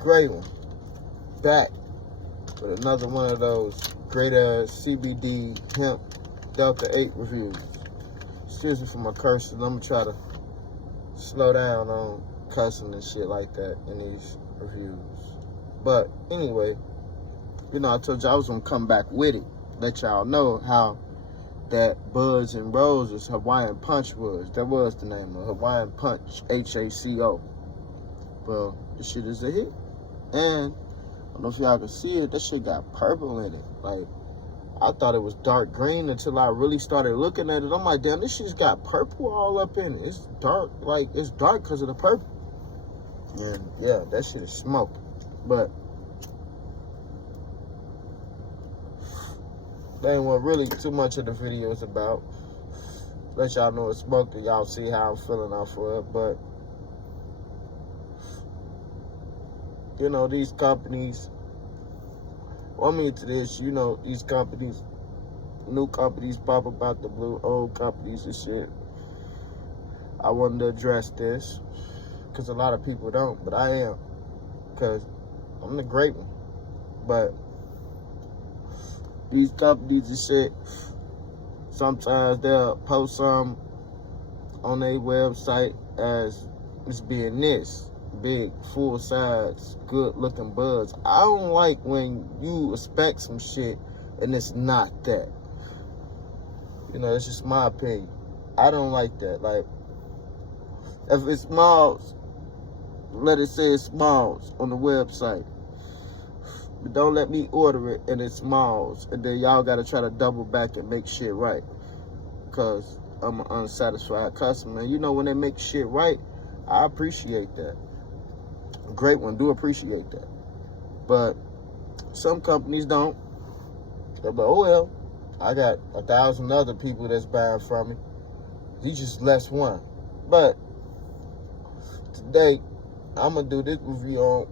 great one. Back with another one of those great ass CBD hemp Delta 8 reviews. Excuse me for my cursing. I'm gonna try to slow down on cussing and shit like that in these reviews. But anyway, I told you I was gonna come back with it. Let y'all know how that Buds and Roses Hawaiian Punch was. That was the name of Hawaiian Punch, HACO. Well, this shit is a hit. And I don't know if y'all can see it, that shit got purple in it. Like, I thought it was dark green until I really started looking at it. I'm like, damn, this shit's got purple all up in it. It's dark, like, it's dark because of the purple. And yeah, that shit is smoke. But that ain't what really too much of the video is about. Let y'all know it's smoke and y'all see how I'm feeling off of it. But these companies, to this, these companies, new companies pop up out the blue, old companies and shit. I wanted to address this because a lot of people don't, but I am, because I'm the great one. But these companies and shit, sometimes they'll post some on their website as it's being this big, full size, good looking buds. I don't like when you expect some shit and it's not that. It's just my opinion. I don't like that. Like, if it's Smalls, let it say it's Smalls on the website. But don't let me order it and it's Smalls, and then y'all gotta try to double back and make shit right. Cause I'm an unsatisfied customer. When they make shit right, I appreciate that. A great one, do appreciate that. But some companies don't. They're like, oh well, I got 1,000 other people that's buying from me. You just less one. But today, I'm gonna do this review on.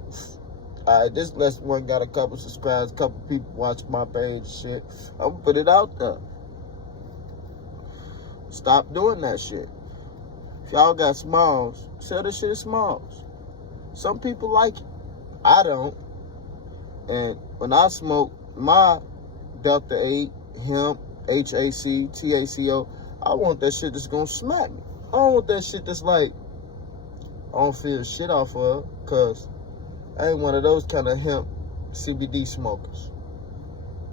Alright, this less one got a couple subscribers, a couple people watch my page and shit. I'm gonna put it out there. Stop doing that shit. If y'all got Smalls, sell this shit as Smalls. Some people like it. I don't. And when I smoke my Delta 8, Hemp, HAC, TACO, I want that shit that's gonna smack me. I don't want that shit that's like, I don't feel shit off of, because I ain't one of those kind of hemp CBD smokers.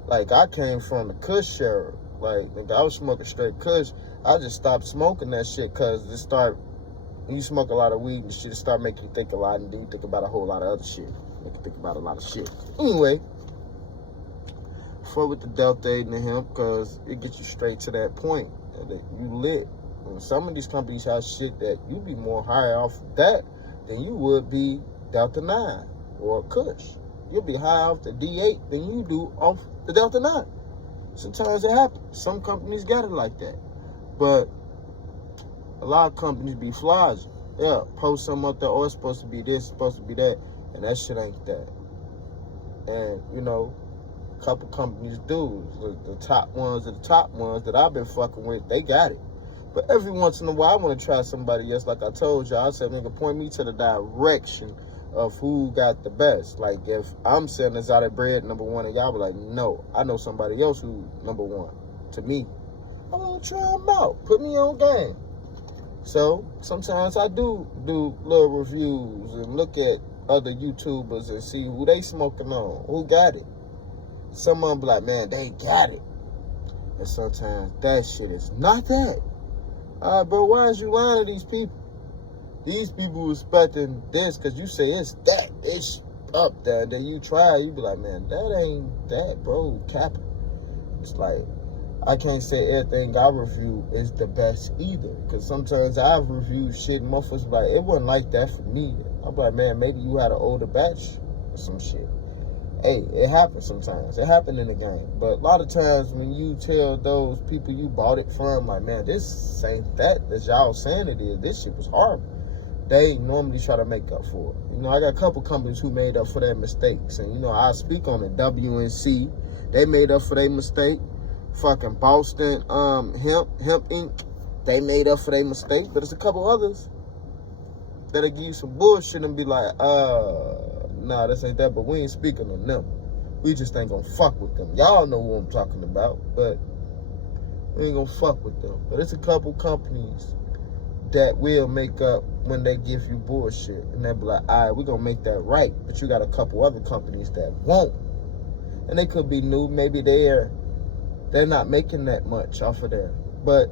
Like, I came from the Kush era. Like, I was smoking straight Kush. I just stopped smoking that shit because when you smoke a lot of weed and shit, it start making you think a lot, and then you think about a whole lot of other shit. Make you think about a lot of shit. Anyway, fuck with the Delta 8 and the hemp, because it gets you straight to that point that you lit. And some of these companies have shit that you be more higher off of that than you would be Delta 9 or Kush. You'll be higher off the D8 than you do off the Delta 9. Sometimes it happens. Some companies got it like that. But a lot of companies be flogging. Yeah, post something up there, oh, it's supposed to be this, it's supposed to be that, and that shit ain't that. And, a couple companies do. The top ones that I've been fucking with, they got it. But every once in a while, I want to try somebody else. Like I told you, I said, nigga, point me to the direction of who got the best. Like, if I'm selling exotic bread #1, and y'all be like, no, I know somebody else who #1 to me. I want to try them out. Put me on game. So sometimes I do little reviews and look at other YouTubers and see who they smoking on, who got it. Some of them be like, man, they got it. And sometimes that shit is not that. All right, bro, why is you lying to these people? These people expecting this because you say it's that. It's up there. And then you try, you be like, man, that ain't that, bro. Capping. It's like, I can't say everything I review is the best either. Because sometimes I've reviewed shit and motherfuckers be like, it wasn't like that for me. I'm like, man, maybe you had an older batch or some shit. Hey, it happens sometimes. It happened in the game. But a lot of times when you tell those people you bought it from, like, man, this ain't that y'all saying it is. This shit was horrible. They normally try to make up for it. I got a couple companies who made up for their mistakes. And, I speak on it. WNC, they made up for their mistake. Fucking Boston Hemp Inc., they made up for their mistake. But there's a couple others that'll give you some bullshit and be like, nah, this ain't that, but we ain't speaking on them. We just ain't gonna fuck with them. Y'all know who I'm talking about, but we ain't gonna fuck with them. But it's a couple companies that will make up when they give you bullshit. And they'll be like, all right, we're gonna make that right. But you got a couple other companies that won't. And they could be new, maybe they're not making that much off of there. But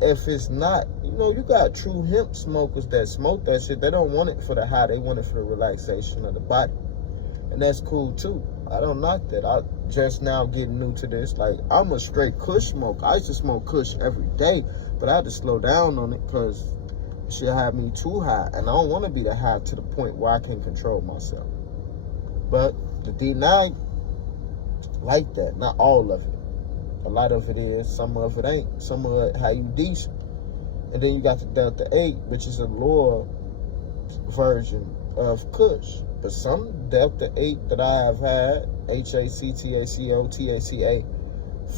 if it's not, you got true hemp smokers that smoke that shit. They don't want it for the high, they want it for the relaxation of the body. And that's cool too. I don't knock that. I just now getting new to this. Like, I'm a straight kush smoker. I used to smoke kush every day, but I had to slow down on it because it should have me too high. And I don't want to be that high to the point where I can't control myself. But the D9, like that. Not all of it. A lot of it is, some of it ain't. Some of it how you decent. And then you got the Delta 8, which is a lower version of kush. But some Delta 8 that I have had, HAC, TACO, TACA,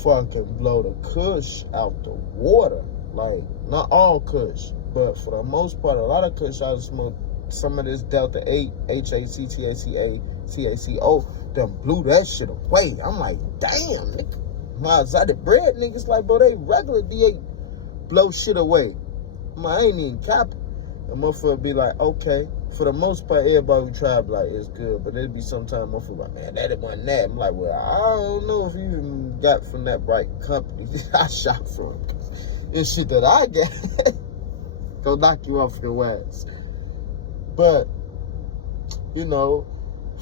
fucking blow the kush out the water. Like, not all kush, but for the most part, a lot of kush I smoke. Some of this Delta 8, HAC, TACA, TACO, them blew that shit away. I'm like, damn, nigga. My exotic bread niggas like, bro, they regular D8 blow shit away. I ain't even capping. The motherfucker be like, okay. For the most part, everybody who try be like, it's good. But there'd be sometimes motherfucker like, man, that wasn't that. I'm like, well, I don't know if you even got from that bright company I shot from. It's shit that I get. Gonna knock you off your ass. But,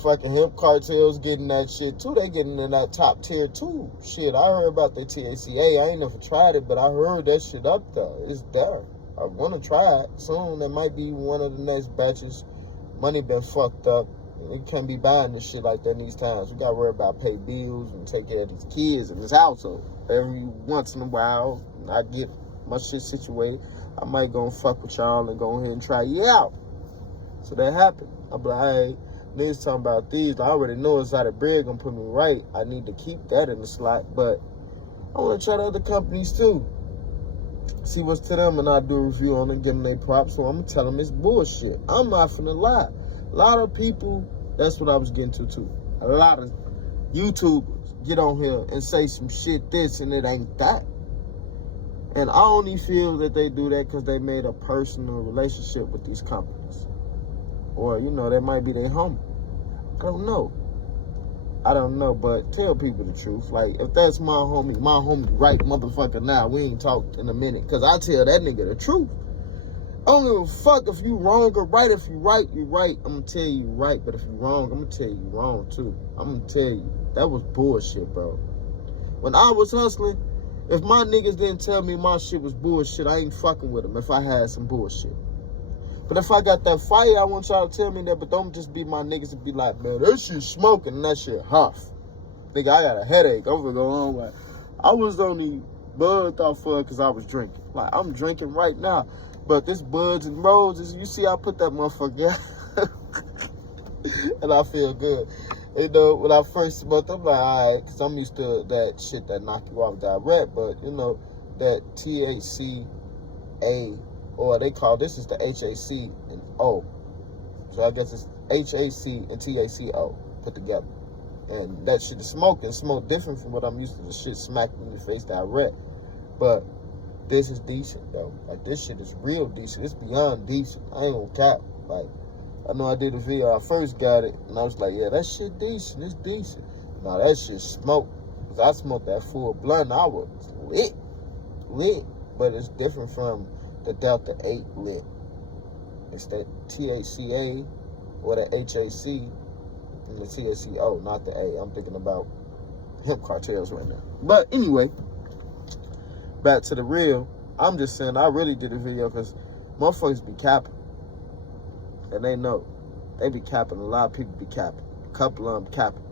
fucking hemp cartels getting that shit too. They getting in that top tier too. Shit, I heard about the TACA. I ain't never tried it, but I heard that shit up there. It's there. I want to try it soon. That might be one of the next batches. Money been fucked up. You can't be buying this shit like that in these times. We got to worry about pay bills and take care of these kids in this household. Every once in a while, I get my shit situated. I might go and fuck with y'all and go ahead and try you out. So that happened. I'm like, hey, niggas talking about these. I already know it's how the bread gonna put me right. I need to keep that in the slot, but I want to try the other companies too. See what's to them, and I'll do a review on them, give them their props, so I'm going to tell them it's bullshit. I'm not finna lie. A lot of people, that's what I was getting to too. A lot of YouTubers get on here and say some shit this and it ain't that. And I only feel that they do that because they made a personal relationship with these companies. Or, they might be their homie. I don't know, but tell people the truth. Like, if that's my homie right motherfucker now, we ain't talked in a minute. Because I tell that nigga the truth. I don't give a fuck if you wrong or right. If you right, you right. I'm going to tell you right. But if you wrong, I'm going to tell you wrong too. I'm going to tell you. That was bullshit, bro. When I was hustling, if my niggas didn't tell me my shit was bullshit, I ain't fucking with them if I had some bullshit. But if I got that fire, I want y'all to tell me that, but don't just be my niggas and be like, man, that shit smoking and that shit huff. Nigga, I got a headache. I'm gonna go home. Like, I was only buzzed off of it because I was drinking. Like, I'm drinking right now. But this Buds and Roses, you see I put that motherfucker and I feel good. When I first smoked, I'm like, all right, because I'm used to that shit that knock you off direct. But, that THCA, or they call this is the HAC and O. So I guess it's HAC and TACO put together. And that shit is smoking. Smoke different from what I'm used to. The shit smacked me in the face direct. But this is decent though. Like, this shit is real decent. It's beyond decent. I ain't gonna cap. Like, I know I did a video. I first got it and I was like, yeah, that shit decent. It's decent. Now that shit smoke. Cause I smoked that full blunt. I was lit. But it's different from the Delta 8 lit. It's that THCA or the HAC and the TSCO, not the A. I'm thinking about hemp cartels right now. But anyway, back to the real. I'm just saying I really did a video because motherfuckers be capping. And they know. They be capping. A lot of people be capping. A couple of them capping.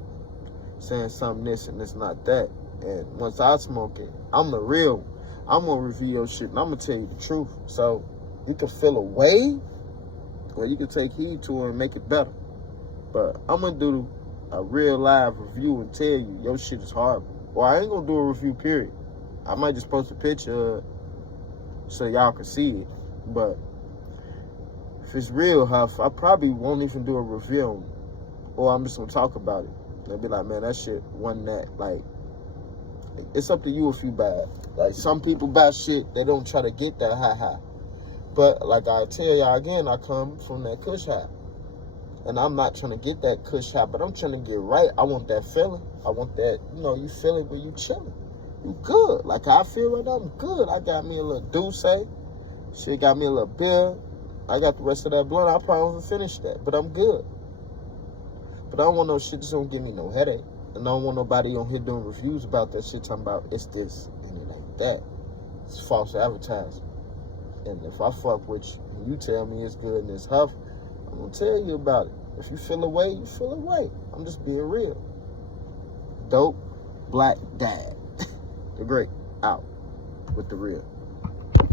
Saying something this and it's not that. And once I smoke it, I'm the real one. I'm gonna review your shit and I'm gonna tell you the truth. So you can feel a way, or you can take heed to it and make it better. But I'm gonna do a real live review and tell you your shit is horrible. Or I ain't gonna do a review, period. I might just post a picture so y'all can see it. But if it's real huff, I probably won't even do a review or I'm just gonna talk about it. They'll be like, man, that shit wasn't that. Like, it's up to you if you buy it. Like, some people buy shit, they don't try to get that high. But like I tell y'all again, I come from that kush high. And I'm not trying to get that kush high, but I'm trying to get right. I want that feeling. I want that, you feel it when you chilling. You good. Like I feel right now, I'm good. I got me a little douce. Shit got me a little beer. I got the rest of that blunt. I probably won't finish that, but I'm good. But I don't want no shit that's gonna give me no headache. And I don't want nobody on here doing reviews about that shit talking about it's this and it ain't that. It's false advertising. And if I fuck with you and you tell me it's good and it's huff, I'm gonna tell you about it. If you feel away, you feel away. I'm just being real. Dope Black Dad. The Great out with the real.